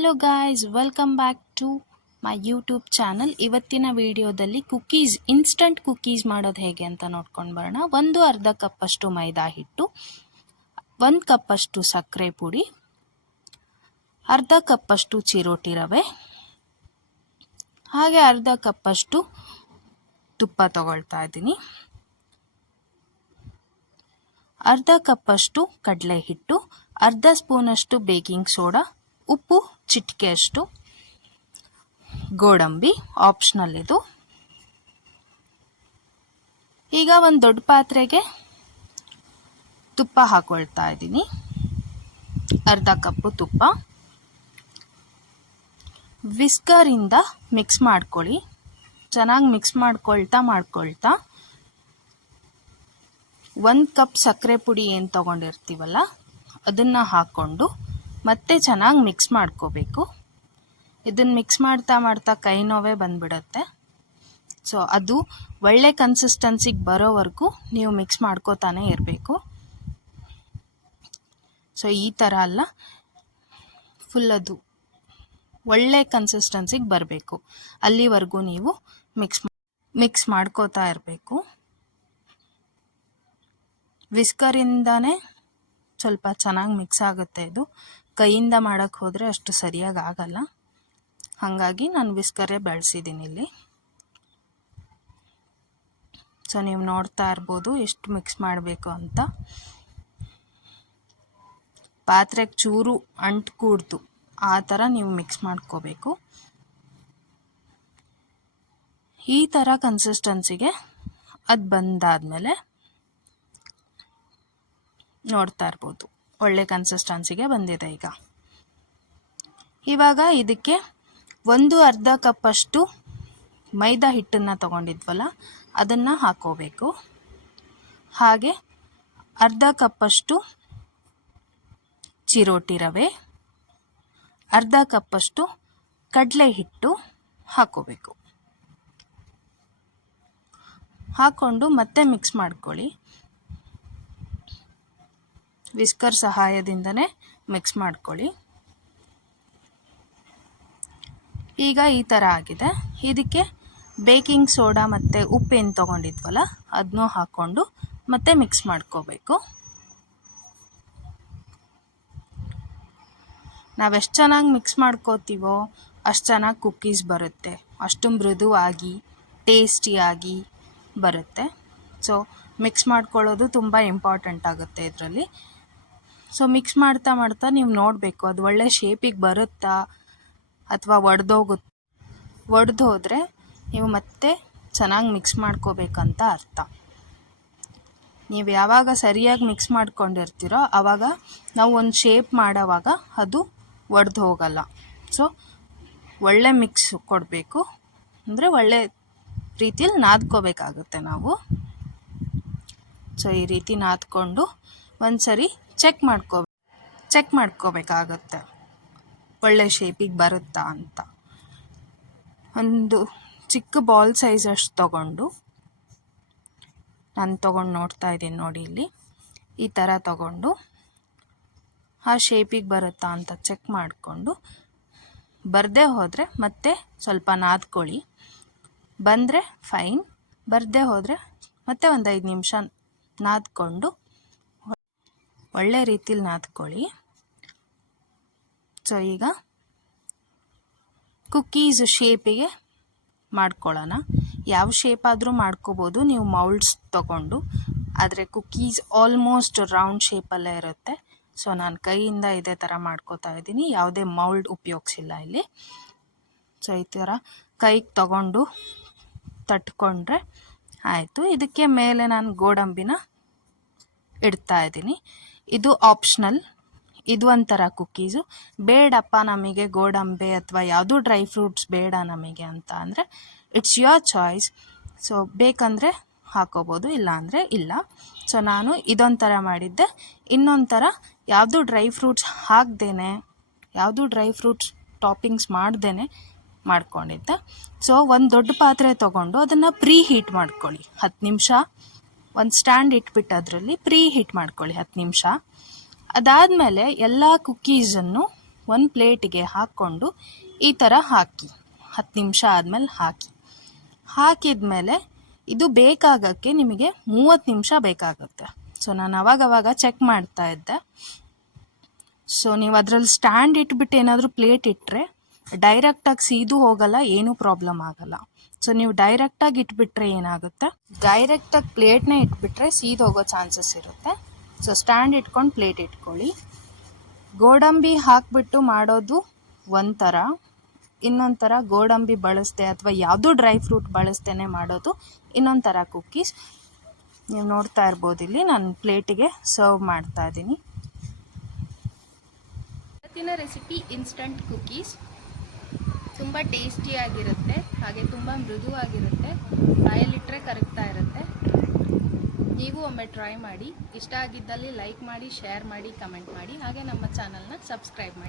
Hello guys welcome back to my YouTube channel ಇವತ್ತಿನ ವಿಡಿಯೋದಲ್ಲಿ cookies instant cookies ಮಾಡೋದು ಹೇಗೆ ಅಂತ ನೋಡ್ಕೊಂಡು ಬರೋಣ. ಒಂದು ಅರ್ಧ ಕಪ್ಪಷ್ಟು ಮೈದಾ ಹಿಟ್ಟು, ಒಂದು ಕಪ್ಪಷ್ಟು ಸಕ್ಕರೆ ಪುಡಿ, ಅರ್ಧ ಕಪ್ಪಷ್ಟು ಚಿರೋಟಿ ರವೆ, ಹಾಗೆ ಅರ್ಧ ಕಪ್ಪಷ್ಟು ತುಪ್ಪ ತಗೊಳ್ತಾ ಇದ್ದೀನಿ. ಅರ್ಧ ಕಪ್ಪಷ್ಟು ಕಡಲೆ ಹಿಟ್ಟು, ಅರ್ಧ ಸ್ಪೂನಷ್ಟು ಬೇಕಿಂಗ್ ಸೋಡಾ ಉಪ್ಪು ಚಿಟಿಕೆಯಷ್ಟು ಗೋಡಂಬಿ ಆಪ್ಷನಲ್ ಇದು. ಈಗ ಒಂದು ದೊಡ್ಡ ಪಾತ್ರೆಗೆ ತುಪ್ಪ ಹಾಕೊಳ್ತಾ ಇದ್ದೀನಿ. ಅರ್ಧ ಕಪ್ಪು ತುಪ್ಪ. ವಿಸ್ಕರಿಂದ ಮಿಕ್ಸ್ ಮಾಡ್ಕೊಳ್ಳಿ. ಚೆನ್ನಾಗಿ ಮಿಕ್ಸ್ ಮಾಡ್ಕೊಳ್ತಾ ಮಾಡ್ಕೊಳ್ತಾ. ಒಂದು ಕಪ್ ಸಕ್ಕರೆ ಪುಡಿ ಏನು ತೊಗೊಂಡಿರ್ತೀವಲ್ಲ, ಅದನ್ನು ಹಾಕ್ಕೊಂಡು ಮತ್ತೆ ಚೆನ್ನಾಗಿ ಮಿಕ್ಸ್ ಮಾಡ್ಕೋಬೇಕು. ಇದನ್ನು ಮಿಕ್ಸ್ ಮಾಡ್ತಾ ಮಾಡ್ತಾ ಕೈ ನೋವೇ ಬಂದ್ಬಿಡುತ್ತೆ. ಸೊ ಅದು ಒಳ್ಳೆ ಕನ್ಸಿಸ್ಟೆನ್ಸಿಗೆ ಬರೋವರೆಗೂ ನೀವು ಮಿಕ್ಸ್ ಮಾಡ್ಕೋತಾನೆ ಇರಬೇಕು. ಸೊ ಈ ಥರ ಅಲ್ಲ. ಫುಲ್ ಅದು ಒಳ್ಳೆ ಕನ್ಸಿಸ್ಟೆನ್ಸಿಗೆ ಬರಬೇಕು. ಅಲ್ಲಿವರೆಗೂ ನೀವು ಮಿಕ್ಸ್ ಮಿಕ್ಸ್ ಮಾಡ್ಕೋತಾ ಇರಬೇಕು. ವಿಸ್ಕರಿಂದನೇ ಸ್ವಲ್ಪ ಚೆನ್ನಾಗಿ ಮಿಕ್ಸ್ ಆಗುತ್ತೆ ಇದು. ಕೈಯಿಂದ ಮಾಡೋಕ್ಕೆ ಹೋದರೆ ಅಷ್ಟು ಸರಿಯಾಗಿ ಆಗಲ್ಲ. ಹಾಗಾಗಿ ನಾನು ವಿಸ್ಕರೇ ಬಳಸಿದ್ದೀನಿ ಇಲ್ಲಿ. ಸೊ ನೀವು ನೋಡ್ತಾ ಇರ್ಬೋದು ಎಷ್ಟು ಮಿಕ್ಸ್ ಮಾಡಬೇಕು ಅಂತ. ಪಾತ್ರೆಗೆ ಚೂರು ಅಂಟು ಕೂಡ್ತು. ಆ ಥರ ನೀವು ಮಿಕ್ಸ್ ಮಾಡ್ಕೋಬೇಕು. ಈ ಥರ ಕನ್ಸಿಸ್ಟೆನ್ಸಿಗೆ ಅದು ಬಂದಾದಮೇಲೆ ನೋಡ್ತಾ ಇರ್ಬೋದು. ಒಳ್ಳೆ ಕನ್ಸಿಸ್ಟೆನ್ಸಿಗೆ ಬಂದಿದೆ ಈಗ. ಇವಾಗ ಇದಕ್ಕೆ ಒಂದು ಅರ್ಧ ಕಪ್ಪಷ್ಟು ಮೈದಾ ಹಿಟ್ಟನ್ನು ತಗೊಂಡಿದ್ವಲ್ಲ, ಅದನ್ನು ಹಾಕೋಬೇಕು. ಹಾಗೆ ಅರ್ಧ ಕಪ್ಪಷ್ಟು ಚಿರೋಟಿ ರವೆ, ಅರ್ಧ ಕಪ್ಪಷ್ಟು ಕಡಲೆ ಹಿಟ್ಟು ಹಾಕೋಬೇಕು. ಹಾಕ್ಕೊಂಡು ಮತ್ತೆ ಮಿಕ್ಸ್ ಮಾಡ್ಕೊಳ್ಳಿ. ವಿಸ್ಕರ್ ಸಹಾಯದಿಂದನೇ ಮಿಕ್ಸ್ ಮಾಡ್ಕೊಳ್ಳಿ. ಈಗ ಈ ಥರ ಆಗಿದೆ. ಇದಕ್ಕೆ ಬೇಕಿಂಗ್ ಸೋಡಾ ಮತ್ತು ಉಪ್ಪೇನು ತೊಗೊಂಡಿದ್ವಲ್ಲ ಅದನ್ನೂ ಹಾಕ್ಕೊಂಡು ಮತ್ತೆ ಮಿಕ್ಸ್ ಮಾಡ್ಕೋಬೇಕು. ನಾವೆಷ್ಟು ಚೆನ್ನಾಗಿ ಮಿಕ್ಸ್ ಮಾಡ್ಕೋತೀವೋ ಅಷ್ಟು ಚೆನ್ನಾಗಿ ಕುಕ್ಕೀಸ್ ಬರುತ್ತೆ. ಅಷ್ಟು ಮೃದುವಾಗಿ ಟೇಸ್ಟಿಯಾಗಿ ಬರುತ್ತೆ. ಸೊ ಮಿಕ್ಸ್ ಮಾಡ್ಕೊಳ್ಳೋದು ತುಂಬ ಇಂಪಾರ್ಟೆಂಟ್ ಆಗುತ್ತೆ ಇದರಲ್ಲಿ. ಸೊ ಮಿಕ್ಸ್ ಮಾಡ್ತಾ ಮಾಡ್ತಾ ನೀವು ನೋಡಬೇಕು, ಅದು ಒಳ್ಳೆ ಶೇಪಿಗೆ ಬರುತ್ತಾ ಅಥವಾ ಒಡೆದೋಗುತ್ತೆ? ಒಡೆದು ಹೋದರೆ ನೀವು ಮತ್ತೆ ಚೆನ್ನಾಗಿ ಮಿಕ್ಸ್ ಮಾಡ್ಕೋಬೇಕಂತ ಅರ್ಥ. ನೀವು ಯಾವಾಗ ಸರಿಯಾಗಿ ಮಿಕ್ಸ್ ಮಾಡ್ಕೊಂಡಿರ್ತೀರೋ ಆವಾಗ ನಾವು ಒಂದು ಶೇಪ್ ಮಾಡೋವಾಗ ಅದು ಒಡೆದು ಹೋಗಲ್ಲ ಸೊ ಒಳ್ಳೆ ಮಿಕ್ಸ್ ಕೊಡಬೇಕು. ಅಂದರೆ ಒಳ್ಳೆ ರೀತಿಯಲ್ಲಿ ನಾದ್ಕೋಬೇಕಾಗುತ್ತೆ ನಾವು. ಸೊ ಈ ರೀತಿ ನಾದ್ಕೊಂಡು ಒಂದು ಸರಿ ಚೆಕ್ ಮಾಡ್ಕೋ ಚೆಕ್ ಮಾಡ್ಕೋಬೇಕಾಗತ್ತೆ. ಒಳ್ಳೆ ಶೇಪಿಗೆ ಬರುತ್ತಾ ಅಂತ. ಒಂದು ಚಿಕ್ಕ ಬಾಲ್ ಸೈಜ್ ಅಷ್ಟು ತಗೊಂಡು, ನಾನು ತೊಗೊಂಡು ನೋಡ್ತಾ ಇದ್ದೀನಿ ನೋಡಿ ಇಲ್ಲಿ. ಈ ಥರ ತಗೊಂಡು, ಆ ಶೇಪಿಗೆ ಬರುತ್ತಾ ಅಂತ ಚೆಕ್ ಮಾಡಿಕೊಂಡು, ಬರದೇ ಹೋದರೆ ಮತ್ತೆ ಸ್ವಲ್ಪ ನಾದ್ಕೊಳ್ಳಿ. ಬಂದರೆ ಫೈನ್ ಬರದೇ ಹೋದರೆ ಮತ್ತೆ ಒಂದು ಐದು ನಿಮಿಷ ನಾದ್ಕೊಂಡು ಒಳ್ಳೆ ರೀತಿಲಿ ನಾದ್ಕೊಳ್ಳಿ. ಸೊ ಈಗ ಕುಕ್ಕೀಸ್ ಶೇಪಿಗೆ ಮಾಡ್ಕೊಳ್ಳೋಣ. ಯಾವ ಶೇಪ್ ಆದರೂ ಮಾಡ್ಕೋಬೋದು. ನೀವು ಮೌಲ್ಡ್ಸ್ ತಗೊಂಡು. ಆದರೆ ಕುಕ್ಕೀಸ್ ಆಲ್ಮೋಸ್ಟ್ ರೌಂಡ್ ಶೇಪಲ್ಲೇ ಇರುತ್ತೆ. ಸೊ ನಾನು ಕೈಯಿಂದ ಇದೇ ಥರ ಮಾಡ್ಕೋತಾ ಇದ್ದೀನಿ. ಯಾವುದೇ ಮೌಲ್ಡ್ ಉಪಯೋಗಿಸಿಲ್ಲ ಇಲ್ಲಿ. ಸೊ ಈ ಥರ ಕೈಗೆ ತಗೊಂಡು ತಟ್ಕೊಂಡ್ರೆ ಆಯಿತು. ಇದಕ್ಕೆ ಮೇಲೆ ನಾನು ಗೋಡಂಬಿನ ಇಡ್ತಾ ಇದ್ದೀನಿ. ಇದು ಆಪ್ಷನಲ್ ಇದು ಒಂಥರ ಕುಕ್ಕೀಸು ಬೇಡಪ್ಪ ನಮಗೆ ಗೋಡಂಬೆ ಅಥವಾ ಯಾವುದೂ ಡ್ರೈ ಫ್ರೂಟ್ಸ್ ಬೇಡ ನಮಗೆ ಅಂತ ಅಂದರೆ ಇಟ್ಸ್ ಯುವರ್ ಚಾಯ್ಸ್ ಸೊ ಬೇಕಂದರೆ ಹಾಕೋಬೋದು ಇಲ್ಲ ಅಂದರೆ ಇಲ್ಲ. ಸೊ ನಾನು ಇದೊಂಥರ ಮಾಡಿದ್ದೆ. ಇನ್ನೊಂಥರ ಯಾವುದು ಡ್ರೈ ಫ್ರೂಟ್ಸ್ ಹಾಕ್ದೇನೆ, ಯಾವುದು ಡ್ರೈ ಫ್ರೂಟ್ಸ್ ಟಾಪಿಂಗ್ಸ್ ಮಾಡ್ದೇ ಮಾಡ್ಕೊಂಡಿದ್ದೆ. ಸೊ ಒಂದು ದೊಡ್ಡ ಪಾತ್ರೆ ತೊಗೊಂಡು ಅದನ್ನು ಪ್ರೀ ಹೀಟ್ ಮಾಡ್ಕೊಳ್ಳಿ. ಹತ್ತು ನಿಮಿಷ. ಒಂದು ಸ್ಟ್ಯಾಂಡ್ ಇಟ್ಬಿಟ್ಟು ಅದರಲ್ಲಿ ಪ್ರೀ ಹೀಟ್ ಮಾಡ್ಕೊಳ್ಳಿ ಹತ್ತು ನಿಮಿಷ. ಅದಾದಮೇಲೆ ಎಲ್ಲ ಕುಕ್ಕೀಸನ್ನು ಒಂದು ಪ್ಲೇಟಿಗೆ ಹಾಕ್ಕೊಂಡು ಈ ಥರ ಹಾಕಿ, ಹತ್ತು ನಿಮಿಷ ಆದಮೇಲೆ ಹಾಕಿ. ಹಾಕಿದ್ಮೇಲೆ ಇದು ಬೇಕಾಗಕ್ಕೆ ನಿಮಗೆ ಮೂವತ್ತು ನಿಮಿಷ ಬೇಕಾಗುತ್ತೆ. ಸೊ, ನಾನು ಅವಾಗವಾಗ ಚೆಕ್ ಮಾಡ್ತಾ ಇದ್ದೆ. ಸೊ, ನೀವು ಅದರಲ್ಲಿ ಸ್ಟ್ಯಾಂಡ್ ಇಟ್ಬಿಟ್ಟು ಏನಾದರೂ ಪ್ಲೇಟ್ ಇಟ್ಟರೆ ಡೈರೆಕ್ಟಾಗಿ ಸೀದು ಹೋಗಲ್ಲ, ಏನೂ ಪ್ರಾಬ್ಲಮ್ ಆಗಲ್ಲ. ಸೊ ನೀವು ಡೈರೆಕ್ಟಾಗಿ ಇಟ್ಬಿಟ್ರೆ ಏನಾಗುತ್ತೆ? ಡೈರೆಕ್ಟಾಗಿ ಪ್ಲೇಟ್ನೇ ಇಟ್ಬಿಟ್ರೆ ಸೀದು ಹೋಗೋ ಚಾನ್ಸಸ್ ಇರುತ್ತೆ. ಸೊ ಸ್ಟ್ಯಾಂಡ್ ಇಟ್ಕೊಂಡು ಪ್ಲೇಟ್ ಇಟ್ಕೊಳ್ಳಿ. ಗೋಡಂಬಿ ಹಾಕಿಬಿಟ್ಟು ಮಾಡೋದು ಒಂಥರ. ಇನ್ನೊಂಥರ ಥರ ಗೋಡಂಬಿ ಬಳಸದೆ ಅಥವಾ ಯಾವುದೂ ಡ್ರೈ ಫ್ರೂಟ್ ಬಳಸ್ದೇ ಮಾಡೋದು ಇನ್ನೊಂದು ಥರ ಕುಕ್ಕೀಸ್ ನೀವು ನೋಡ್ತಾ ಇರ್ಬೋದು ಇಲ್ಲಿ, ನಾನು ಪ್ಲೇಟಿಗೆ ಸರ್ವ್ ಮಾಡ್ತಾ ಇದ್ದೀನಿ. ಇವತ್ತಿನ ರೆಸಿಪಿ ಇನ್ಸ್ಟಂಟ್ ಕುಕೀಸ್ ತುಂಬ ಟೇಸ್ಟಿಯಾಗಿರುತ್ತೆ ಹಾಗೆ ತುಂಬ ಮೃದುವಾಗಿರುತ್ತೆ ಬಾಯಲ್ಲಿಟ್ಟರೆ ಕರಗ್ತಾ ಇರುತ್ತೆ. ನೀವು ಒಮ್ಮೆ ಟ್ರೈ ಮಾಡಿ, ಇಷ್ಟ ಆಗಿದ್ದಲ್ಲಿ ಲೈಕ್ ಮಾಡಿ ಶೇರ್ ಮಾಡಿ ಕಮೆಂಟ್ ಮಾಡಿ, ಹಾಗೆ ನಮ್ಮ ಚಾನಲ್ನ ಸಬ್ಸ್ಕ್ರೈಬ್ ಮಾಡಿ.